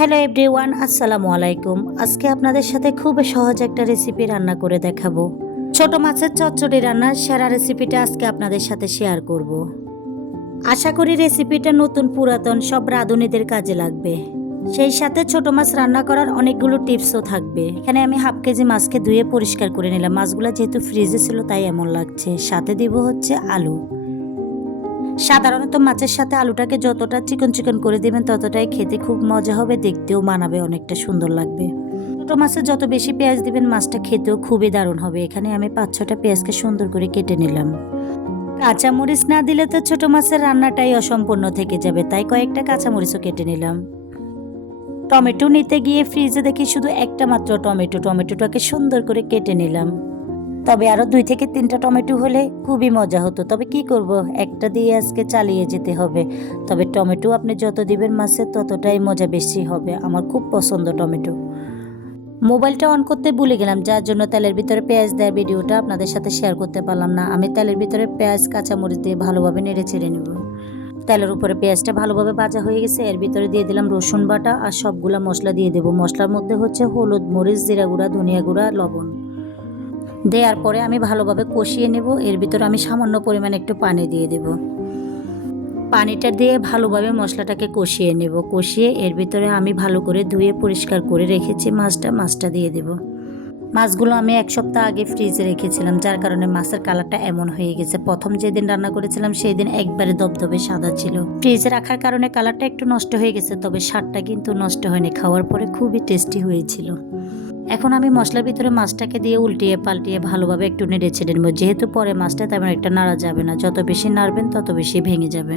Hello everyone, আসসালামু আলাইকুম। আজকে আপনাদের সাথে খুব সহজ একটা রেসিপি রান্না করে দেখাবো। ছোট মাছের চচ্চড়ি রান্নার সেরা রেসিপিটা আজকে আপনাদের সাথে শেয়ার করব। আশা করি রেসিপিটা নতুন পুরাতন সব রাঁধুনিদের কাজে লাগবে। সেই সাথে ছোট মাছ রান্না করার অনেকগুলো টিপসও থাকবে। এখানে আমি হাফ কেজি মাছকে ধুয়ে পরিষ্কার করে নিলাম। মাছগুলো যেহেতু ফ্রিজে ছিল তাই এমন লাগছে। সাথে দিব হচ্ছে আলু। সাধারণত মাছের সাথে আলুটাকে যতটা চিকন চিকন করে দিবেন ততটাই খেতে খুব মজা হবে, দেখতেও মানাবে, অনেকটা সুন্দর লাগবে। ছোটো মাছে যত বেশি পেঁয়াজ দিবেন মাছটা খেতেও খুবই দারুণ হবে। এখানে আমি 5-6টা পেঁয়াজকে সুন্দর করে কেটে নিলাম। কাঁচামরিচ না দিলে তো ছোটো মাছের রান্নাটাই অসম্পূর্ণ থেকে যাবে, তাই কয়েকটা কাঁচামরিচও কেটে নিলাম। টমেটো নিতে গিয়ে ফ্রিজে দেখি শুধু একটা মাত্র টমেটোটাকে সুন্দর করে কেটে নিলাম। তবে আরও 2 থেকে 3টা টমেটো হলে খুবই মজা হতো, তবে কি করব, একটা দিয়ে আজকে চালিয়ে যেতে হবে। তবে টমেটো আপনি যত দিবেন মাছে ততটাই মজা বেশি হবে। আমার খুব পছন্দ টমেটো। মোবাইলটা অন করতে ভুলে গেলাম, যার জন্য তেলের ভিতরে পেঁয়াজ দেওয়ার ভিডিওটা আপনাদের সাথে শেয়ার করতে পারলাম না। আমি তেলের ভিতরে পেঁয়াজ কাঁচামরিচ দিয়ে ভালোভাবে নেড়ে চেড়ে নেব। তেলের উপরে পেঁয়াজটা ভালোভাবে ভাজা হয়ে গেছে। এর ভিতরে দিয়ে দিলাম রসুন বাটা আর সবগুলা মশলা দিয়ে দেবো। মশলার মধ্যে হচ্ছে হলুদ, মরিচ, জিরা গুঁড়া, ধনিয়া গুঁড়া, লবণ। দেওয়ার পরে আমি ভালোভাবে কষিয়ে নেব। এর ভিতরে আমি সামান্য পরিমাণে একটু পানি দিয়ে দেব। পানিটা দিয়ে ভালোভাবে মশলাটাকে কষিয়ে নেব। কষিয়ে এর ভিতরে আমি ভালো করে ধুয়ে পরিষ্কার করে রেখেছি মাছটা দিয়ে দেব। মাছগুলো আমি 1 সপ্তাহ আগে ফ্রিজে রেখেছিলাম, যার কারণে মাছের কালারটা এমন হয়ে গেছে। প্রথম যেদিন রান্না করেছিলাম সেই দিন একবারে দবদবে সাদা ছিল। ফ্রিজে রাখার কারণে কালারটা একটু নষ্ট হয়ে গেছে, তবে স্বাদটা কিন্তু নষ্ট হয়নি। খাওয়ার পরে খুবই টেস্টি হয়েছিল। এখন আমি মশলার ভিতরে মাছটাকে দিয়ে উল্টিয়ে পাল্টিয়ে ভালোভাবে একটু নেড়ে ছেড়ে নেব। যেহেতু পরে মাছটা তেমন একটা নাড়া যাবে না, যত বেশি নাড়বেন তত বেশি ভেঙে যাবে।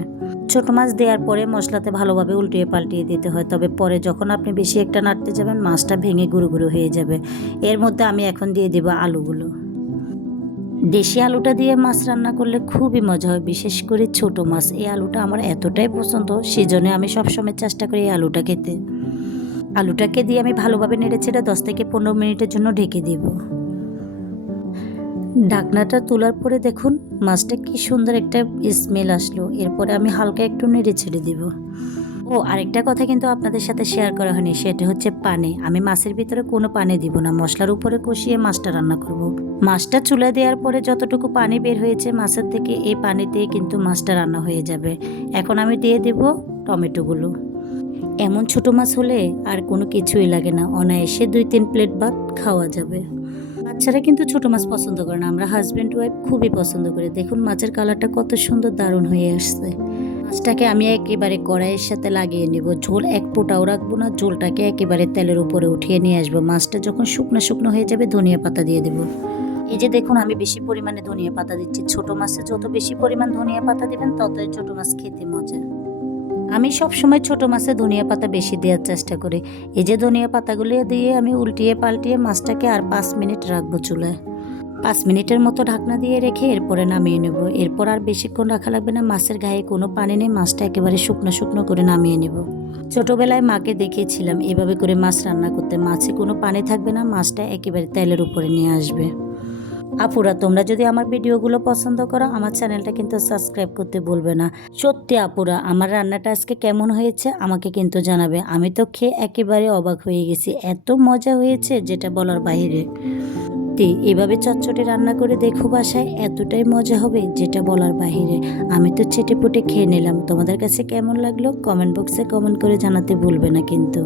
ছোট মাছ দেওয়ার পরে মশলাতে ভালোভাবে উল্টিয়ে পাল্টিয়ে দিতে হয়, তবে পরে যখন আপনি বেশি একটা নাড়তে যাবেন মাছটা ভেঙে গুঁড়ো গুঁড়ো হয়ে যাবে। এর মধ্যে আমি এখন দিয়ে দেব আলুগুলো। দেশি আলুটা দিয়ে মাছ রান্না করলে খুবই মজা হয়, বিশেষ করে ছোট মাছ। এই আলুটা আমার এতটাই পছন্দ, সেজন্য আমি সবসময় চেষ্টা করি এই আলুটা খেতে। আলুটাকে দিয়ে আমি ভালোভাবে নেড়ে ছেড়ে 10 থেকে 15 মিনিটের জন্য ঢেকে দেব। ঢাকনাটা তোলার পরে দেখুন মাছটা কি সুন্দর একটা স্মেল আসলো। এরপরে আমি হালকা একটু নেড়ে ছেড়ে দেব। আরেকটা কথা কিন্তু আপনাদের সাথে শেয়ার করা হয়নি, সেটা হচ্ছে পানি। আমি মাছের ভিতরে কোনো পানি দিব না, মশলার উপরে কষিয়ে মাছটা রান্না করব। মাছটা চুলা দেওয়ার পরে যতটুকু পানি বের হয়েছে মাছের থেকে, এই পানিতেই কিন্তু মাছটা রান্না হয়ে যাবে। এখন আমি দিয়ে দেব টমেটোগুলো। এমন ছোট মাছ হলে আর কোনো কিছুই লাগে না, অনায়াসে 2-3 প্লেট ভাত খাওয়া যাবে। বাচ্চারা কিন্তু ছোট মাছ পছন্দ করে না, আমরা হাজব্যান্ড ওয়াইফ খুবই পছন্দ করি। দেখুন মাছের কালারটা কত সুন্দর, দারুণ হয়ে আসছে। মাছটাকে আমি একেবারে কড়াইয়ের সাথে লাগিয়ে নেব। ঝোল এক ফোঁটাও রাখবো না, ঝোলটাকে একেবারে তেলের উপরে উঠিয়ে নিয়ে আসবো। মাছটা যখন শুকনো শুকনো হয়ে যাবে ধনিয়া পাতা দিয়ে দেব। এই যে দেখুন আমি বেশি পরিমাণে ধনিয়া পাতা দিচ্ছি। ছোট মাছে যত বেশি পরিমাণ ধনিয়া পাতা দিবেন ততই ছোট মাছ খেতে মজা। আমি সব সময় ছোট মাছে ধনিয়া পাতা বেশি দেওয়ার চেষ্টা করি। এই যে ধনিয়া পাতাগুলো দিয়ে আমি উল্টিয়ে পাল্টিয়ে মাছটাকে আর 5 মিনিট রাখবো চুলায়। 5 মিনিটের মতো ঢাকনা দিয়ে রেখে এরপরে নামিয়ে নেব। এরপর আর বেশিক্ষণ রাখা লাগবে না, মাছের গায়ে কোনো পানি নেই। মাছটা একেবারে শুকনো শুকনো করে নামিয়ে নেব। ছোটবেলায় মাকে দেখিয়েছিলাম এভাবে করে মাছ রান্না করতে। মাছে কোনো পানি থাকবে না, মাছটা একেবারে তেলের উপরে নিয়ে আসবে। আপুরা, তোমরা যদি আমার ভিডিওগুলো পছন্দ করো আমার চ্যানেলটা কিন্তু সাবস্ক্রাইব করতে ভুলবে না। সত্যি আপুরা, আমার রান্নাটা আজকে কেমন হয়েছে আমাকে কিন্তু জানাবে। আমি তো খেয়ে একেবারে অবাক হয়ে গেছি, এত মজা হয়েছে যেটা বলার বাইরে। এভাবে চটচটে রান্না করে দেখো বাসায়, এতটাই মজা হবে যেটা বলার বাহিরে। আমি তো চেটেপুটে খেয়ে নিলাম। তোমাদের কাছে কেমন লাগলো কমেন্ট বক্সে কমেন্ট করে জানাতে ভুলবে না কিন্তু।